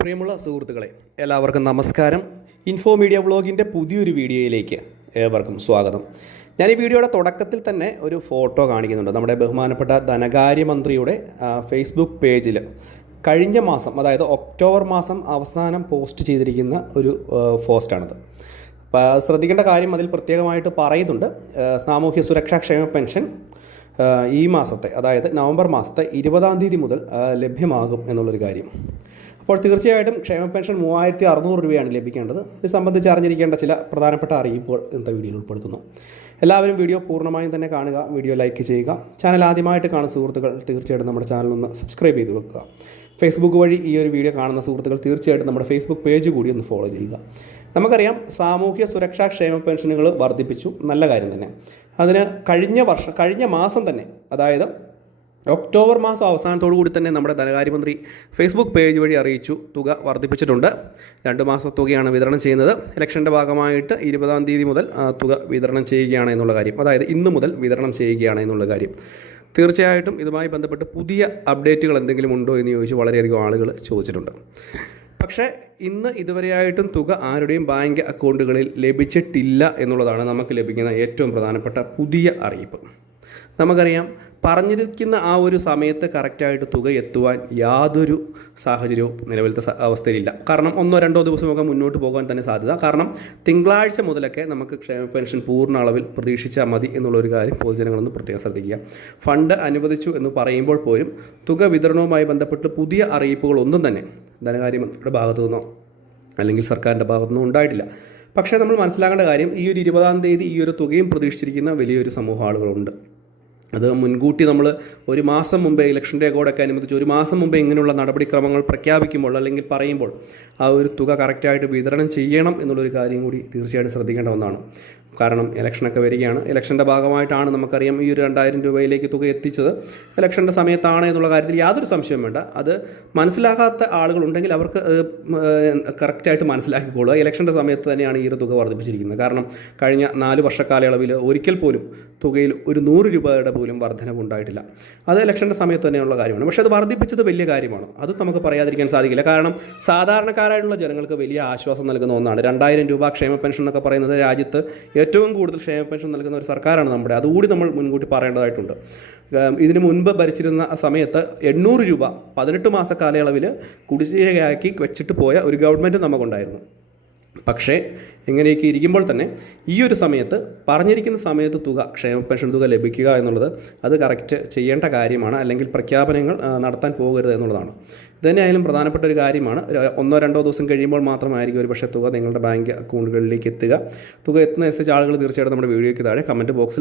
പ്രിയമുള്ള സുഹൃത്തുക്കളെ എല്ലാവർക്കും നമസ്കാരം. ഇൻഫോ മീഡിയ വ്ളോഗിന്റെ പുതിയൊരു വീഡിയോയിലേക്ക് ഏവർക്കും സ്വാഗതം. ഞാൻ ഈ വീഡിയോയുടെ തുടക്കത്തിൽ തന്നെ ഒരു ഫോട്ടോ കാണിക്കുന്നുണ്ട്. നമ്മുടെ ബഹുമാനപ്പെട്ട ധനകാര്യമന്ത്രിയുടെ ഫേസ്ബുക്ക് പേജിൽ കഴിഞ്ഞ മാസം അതായത് ഒക്ടോബർ മാസം അവസാനം പോസ്റ്റ് ചെയ്തിരിക്കുന്ന ഒരു പോസ്റ്റാണിത്. ശ്രദ്ധിക്കേണ്ട കാര്യം അതിൽ പ്രത്യേകമായിട്ട് പറയുന്നുണ്ട്. സാമൂഹ്യ സുരക്ഷാ ക്ഷേമ പെൻഷൻ ഈ മാസത്തെ അതായത് നവംബർ മാസത്തെ ഇരുപതാം തീയതി മുതൽ ലഭ്യമാകും എന്നുള്ളൊരു കാര്യം. അപ്പോൾ തീർച്ചയായിട്ടും ക്ഷേമ പെൻഷൻ മൂവായിരത്തി അറുന്നൂറ് രൂപയാണ് ലഭിക്കേണ്ടത്. ഇത് സംബന്ധിച്ച് അറിഞ്ഞിരിക്കേണ്ട ചില പ്രധാനപ്പെട്ട അറിയിപ്പുകൾ ഇന്നത്തെ വീഡിയോയിൽ ഉൾപ്പെടുത്തുന്നു. എല്ലാവരും വീഡിയോ പൂർണമായും തന്നെ കാണുക വീഡിയോ ലൈക്ക് ചെയ്യുക. ചാനൽ ആദ്യമായിട്ട് കാണുന്ന സുഹൃത്തുക്കൾ തീർച്ചയായിട്ടും നമ്മുടെ ചാനൽ ഒന്ന് സബ്സ്ക്രൈബ് ചെയ്ത് വെക്കുക. ഫേസ്ബുക്ക് വഴി ഈ ഒരു വീഡിയോ കാണുന്ന സുഹൃത്തുക്കൾ തീർച്ചയായിട്ടും നമ്മുടെ ഫേസ്ബുക്ക് പേജ് കൂടി ഒന്ന് ഫോളോ ചെയ്യുക. നമുക്കറിയാം സാമൂഹ്യ സുരക്ഷാ ക്ഷേമ പെൻഷനുകൾ വർദ്ധിപ്പിച്ചു. നല്ല കാര്യം തന്നെ. അതിന് കഴിഞ്ഞ വർഷം കഴിഞ്ഞ മാസം തന്നെ അതായത് ഒക്ടോബർ മാസം അവസാനത്തോടു കൂടി തന്നെ നമ്മുടെ ധനകാര്യമന്ത്രി ഫേസ്ബുക്ക് പേജ് വഴി അറിയിച്ചു. തുക വർദ്ധിപ്പിച്ചിട്ടുണ്ട്. രണ്ട് മാസ തുകയാണ് വിതരണം ചെയ്യുന്നത്. ഇലക്ഷന്റെ ഭാഗമായിട്ട് ഇരുപതാം തീയതി മുതൽ തുക വിതരണം ചെയ്യുകയാണ് എന്നുള്ള കാര്യം. അതായത് ഇന്ന് മുതൽ വിതരണം ചെയ്യുകയാണ് എന്നുള്ള കാര്യം. തീർച്ചയായിട്ടും ഇതുമായി ബന്ധപ്പെട്ട് പുതിയ അപ്ഡേറ്റുകൾ എന്തെങ്കിലും ഉണ്ടോ എന്ന് ചോദിച്ച് വളരെയധികം ആളുകൾ ചോദിച്ചിട്ടുണ്ട്. പക്ഷേ ഇന്ന് ഇതുവരെയായിട്ടും തുക ആരുടെയും ബാങ്ക് അക്കൗണ്ടുകളിൽ ലഭിച്ചിട്ടില്ല എന്നുള്ളതാണ് നമുക്ക് ലഭിക്കുന്ന ഏറ്റവും പ്രധാനപ്പെട്ട പുതിയ അറിയിപ്പ്. നമുക്കറിയാം പറഞ്ഞിരിക്കുന്ന ആ ഒരു സമയത്ത് കറക്റ്റായിട്ട് തുക എത്തുവാൻ യാതൊരു സാഹചര്യവും നിലവിലത്തെ അവസ്ഥയിലില്ല. കാരണം ഒന്നോ രണ്ടോ ദിവസമൊക്കെ മുന്നോട്ട് പോകാൻ തന്നെ സാധ്യത. കാരണം തിങ്കളാഴ്ച മുതലൊക്കെ നമുക്ക് ക്ഷേമ പെൻഷൻ പൂർണ അളവിൽ പ്രതീക്ഷിച്ചാൽ മതി എന്നുള്ളൊരു കാര്യം പൊതുജനങ്ങളൊന്ന് പ്രത്യേകം ശ്രദ്ധിക്കുക. ഫണ്ട് അനുവദിച്ചു എന്ന് പറയുമ്പോൾ പോലും തുക വിതരണവുമായി ബന്ധപ്പെട്ട് പുതിയ അറിയിപ്പുകളൊന്നും തന്നെ ധനകാര്യമന്ത്രിയുടെ ഭാഗത്തു നിന്നോ അല്ലെങ്കിൽ സർക്കാരിന്റെ ഭാഗത്തുനിന്നും ഉണ്ടായിട്ടില്ല. പക്ഷേ നമ്മൾ മനസ്സിലാക്കേണ്ട കാര്യം ഈ ഒരു ഇരുപതാം തീയതി ഈ ഒരു തുകയും പ്രതീക്ഷിച്ചിരിക്കുന്ന വലിയൊരു സമൂഹ ആളുകളുണ്ട്. അത് മുൻകൂട്ടി നമ്മൾ ഒരു മാസം മുമ്പേ ഇലക്ഷൻ ഡേ കോഡൊക്കെ അനുബന്ധിച്ച് ഒരു മാസം മുമ്പേ ഇങ്ങനെയുള്ള നടപടിക്രമങ്ങൾ പ്രഖ്യാപിക്കുമ്പോൾ അല്ലെങ്കിൽ പറയുമ്പോൾ ആ ഒരു തുക കറക്റ്റായിട്ട് വിതരണം ചെയ്യണം എന്നുള്ളൊരു കാര്യം കൂടി തീർച്ചയായിട്ടും ശ്രദ്ധിക്കേണ്ട ഒന്നാണ്. കാരണം ഇലക്ഷനൊക്കെ വരികയാണ്. ഇലക്ഷന്റെ ഭാഗമായിട്ടാണ് നമുക്കറിയാം ഈ ഒരു രണ്ടായിരം രൂപയിലേക്ക് തുക എത്തിച്ചത്. ഇലക്ഷന്റെ സമയത്താണ് എന്നുള്ള കാര്യത്തിൽ യാതൊരു സംശയവും വേണ്ട. അത് മനസ്സിലാകാത്ത ആളുകളുണ്ടെങ്കിൽ അവർക്ക് കറക്റ്റായിട്ട് മനസ്സിലാക്കിക്കൊള്ളുക ഇലക്ഷന്റെ സമയത്ത് തന്നെയാണ് ഈ ഒരു തുക വർദ്ധിപ്പിച്ചിരിക്കുന്നത്. കാരണം കഴിഞ്ഞ നാല് വർഷക്കാലയളവിൽ ഒരിക്കൽ പോലും തുകയിൽ ഒരു നൂറ് രൂപയുടെ പോലും വർധനവ് ഉണ്ടായിട്ടില്ല അത് ഇലക്ഷന്റെ സമയത്ത് തന്നെയുള്ള കാര്യമാണ്. പക്ഷേ അത് വർദ്ധിപ്പിച്ചത് വലിയ കാര്യമാണ്. അത് നമുക്ക് പറയാതിരിക്കാൻ സാധിക്കില്ല. കാരണം സാധാരണക്കാരായിട്ടുള്ള ജനങ്ങൾക്ക് വലിയ ആശ്വാസം നൽകുന്ന ഒന്നാണ്. രണ്ടായിരം രൂപ ക്ഷേമ പെൻഷൻ എന്നൊക്കെ പറയുന്നത് രാജ്യത്ത് ഏറ്റവും കൂടുതൽ ക്ഷേമ പെൻഷൻ നൽകുന്ന ഒരു സർക്കാരാണ് നമ്മുടെ. അതുകൂടി നമ്മൾ മുൻകൂട്ടി പറയേണ്ടതായിട്ടുണ്ട്. ഇതിനു മുൻപ് ഭരിച്ചിരുന്ന സമയത്ത് എണ്ണൂറ് രൂപ പതിനെട്ട് മാസ കാലയളവിൽ കുടിശ്ശികയാക്കി വെച്ചിട്ട് പോയ ഒരു ഗവൺമെന്റ് നമുക്കുണ്ടായിരുന്നു. പക്ഷേ ഇങ്ങനെയൊക്കെ ഇരിക്കുമ്പോൾ തന്നെ ഈ ഒരു സമയത്ത് പറഞ്ഞിരിക്കുന്ന സമയത്ത് തുക ക്ഷേമ പെൻഷൻ തുക ലഭിക്കുക എന്നുള്ളത് അത് കറക്റ്റ് ചെയ്യേണ്ട കാര്യമാണ്. അല്ലെങ്കിൽ പ്രഖ്യാപനങ്ങൾ നടത്താൻ പോകരുത് എന്നുള്ളതാണ്. ഇതന്നെയായാലും പ്രധാനപ്പെട്ട ഒരു കാര്യമാണ്. ഒന്നോ രണ്ടോ ദിവസം കഴിയുമ്പോൾ മാത്രമായിരിക്കും ഒരു പക്ഷേ തുക നിങ്ങളുടെ ബാങ്ക് അക്കൗണ്ടുകളിലേക്ക് എത്തുക. തുക എത്തുന്നതനുസരിച്ച് ആളുകൾ തീർച്ചയായിട്ടും നമ്മുടെ വീഡിയോയ്ക്ക് താഴെ കമന്റ് ബോക്സിൽ